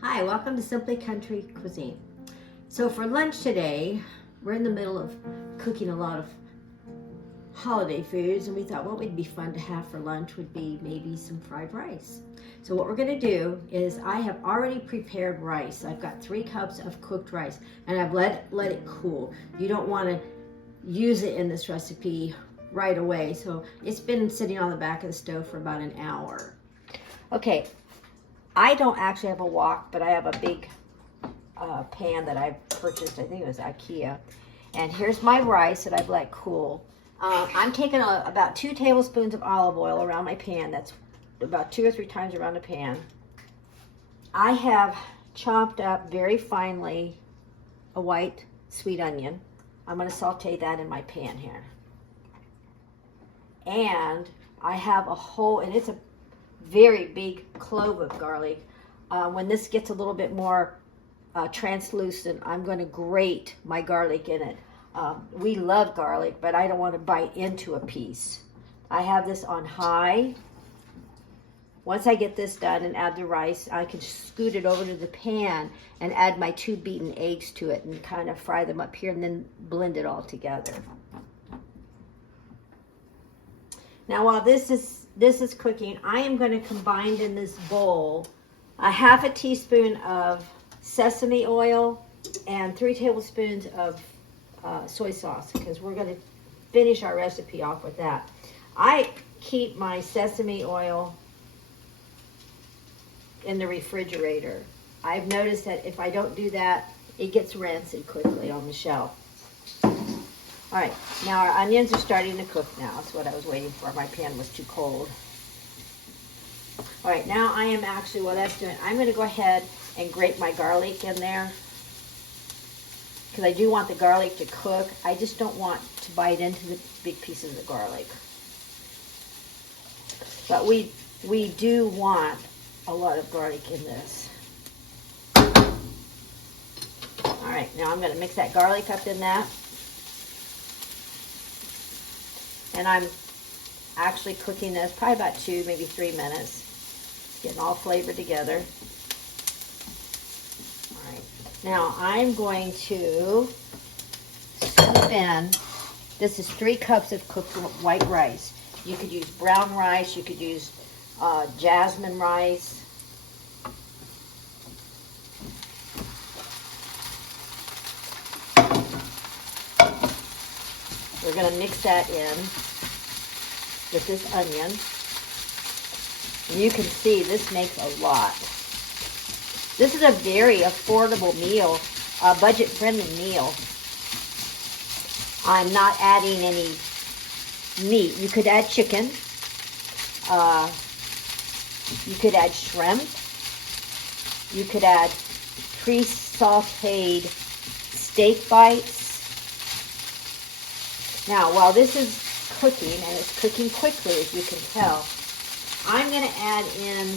Hi, welcome to Simply Country Cuisine. So for lunch today, we're in the middle of cooking a lot of holiday foods, and we thought what would be fun to have for lunch would be maybe some fried rice. So what we're going to do is I have already prepared rice. I've got 3 cups of cooked rice, and I've let it cool. You don't want to use it in this recipe right away, so it's been sitting on the back of the stove for about an hour. Okay, I don't actually have a wok, but I have a big pan that I purchased. I think it was IKEA. And here's my rice that I've let cool. I'm taking about 2 tablespoons of olive oil around my pan. That's about 2 or 3 times around the pan. I have chopped up very finely a white sweet onion. I'm going to saute that in my pan here. And I have a whole, and it's a very big clove of garlic. When this gets a little bit more translucent, I'm going to grate my garlic in it. We love garlic, but I don't want to bite into a piece. I have this on high. Once I get this done and add the rice, I can scoot it over to the pan and add my 2 beaten eggs to it and kind of fry them up here and then blend it all together. Now while this is cooking, I am going to combine in this bowl a 1/2 teaspoon of sesame oil and 3 tablespoons of soy sauce, because we're going to finish our recipe off with that. I keep my sesame oil in the refrigerator. I've noticed that if I don't do that, it gets rancid quickly on the shelf. All right, now our onions are starting to cook now. That's what I was waiting for. My pan was too cold. All right, now I am actually, while that's doing, I'm going to go ahead and grate my garlic in there, because I do want the garlic to cook. I just don't want to bite into the big pieces of garlic. But we do want a lot of garlic in this. All right, now I'm going to mix that garlic up in that. And I'm actually cooking this probably about 2, maybe 3 minutes. Getting all flavored together. All right. Now I'm going to scoop in. This is 3 cups of cooked white rice. You could use brown rice. You could use jasmine rice. We're going to mix that in with this onion. And you can see this makes a lot. This is a very affordable meal, a budget-friendly meal. I'm not adding any meat. You could add chicken. You could add shrimp. You could add pre-sauteed steak bites. Now, while this is cooking, and it's cooking quickly, as you can tell, I'm going to add in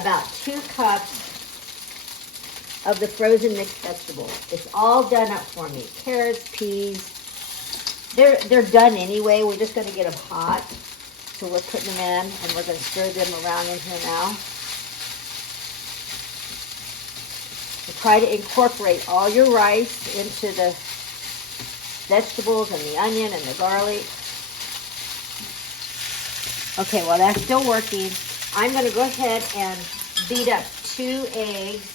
about 2 cups of the frozen mixed vegetables. It's all done up for me. Carrots, peas, they're done anyway. We're just going to get them hot. So we're putting them in, and we're going to stir them around in here now. Try to incorporate all your rice into the vegetables and the onion and the garlic. Okay, while that's still working, I'm going to go ahead and beat up 2 eggs.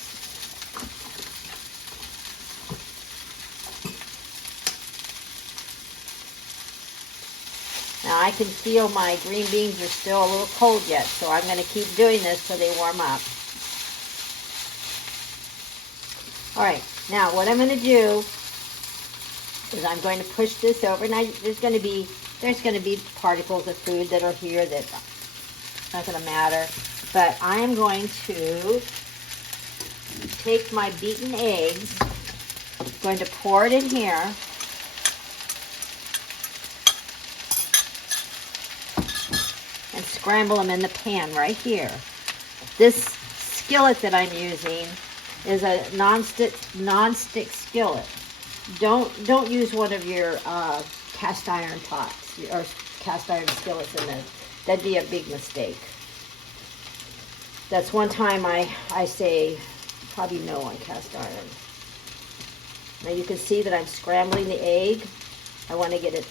Now I can feel my green beans are still a little cold yet, so I'm going to keep doing this till they warm up. All right, now what I'm going to do is I'm going to push this over. Now there's going to be particles of food that are here that's not going to matter. But I am going to take my beaten eggs, going to pour it in here. And scramble them in the pan right here. This skillet that I'm using is a non-stick skillet. Don't use one of your cast iron pots or cast iron skillets in this. That'd be a big mistake. That's one time I say probably no on cast iron. Now you can see that I'm scrambling the egg. I want to get it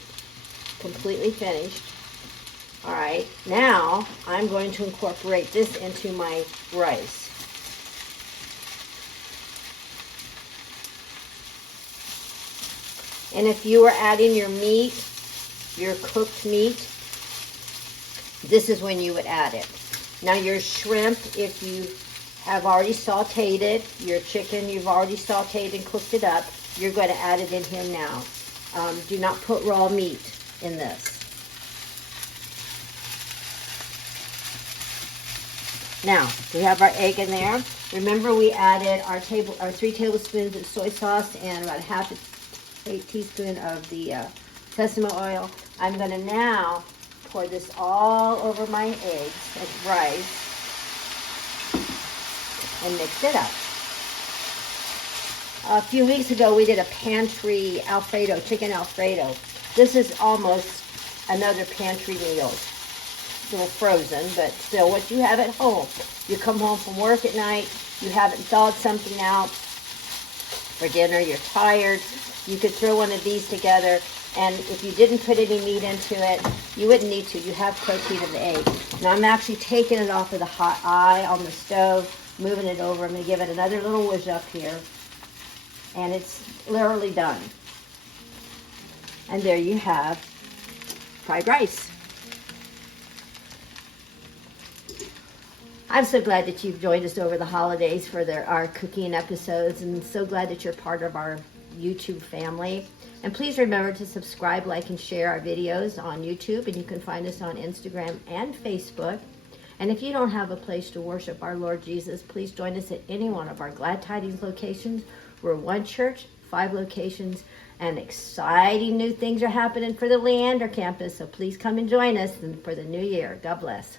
completely finished. All right, now I'm going to incorporate this into my rice. And if you were adding your meat, your cooked meat, this is when you would add it. Now your shrimp, if you have already sauteed it, your chicken you've already sauteed and cooked it up, you're going to add it in here now. Do not put raw meat in this. Now, we have our egg in there. Remember we added our 3 tablespoons of soy sauce and about half a teaspoon of the sesame oil. I'm going to now pour this all over my eggs and rice and mix it up. A few weeks ago we did a pantry Alfredo, chicken Alfredo. This is almost another pantry meal. A little frozen, but still what you have at home. You come home from work at night, you haven't thawed something out for dinner, you're tired, you could throw one of these together, and if you didn't put any meat into it, you wouldn't need to. You have protein in the egg. Now I'm actually taking it off of the hot eye on the stove, moving it over. I'm going to give it another little whiz up here, and it's literally done. And there you have fried rice. I'm so glad that you've joined us over the holidays for our cooking episodes, and so glad that you're part of our YouTube family. And please remember to subscribe, like, and share our videos on YouTube, and you can find us on Instagram and Facebook. And if you don't have a place to worship our Lord Jesus, please join us at any one of our Glad Tidings locations. We're one church, 5 locations, and exciting new things are happening for the Leander campus, so please come and join us for the new year. God bless.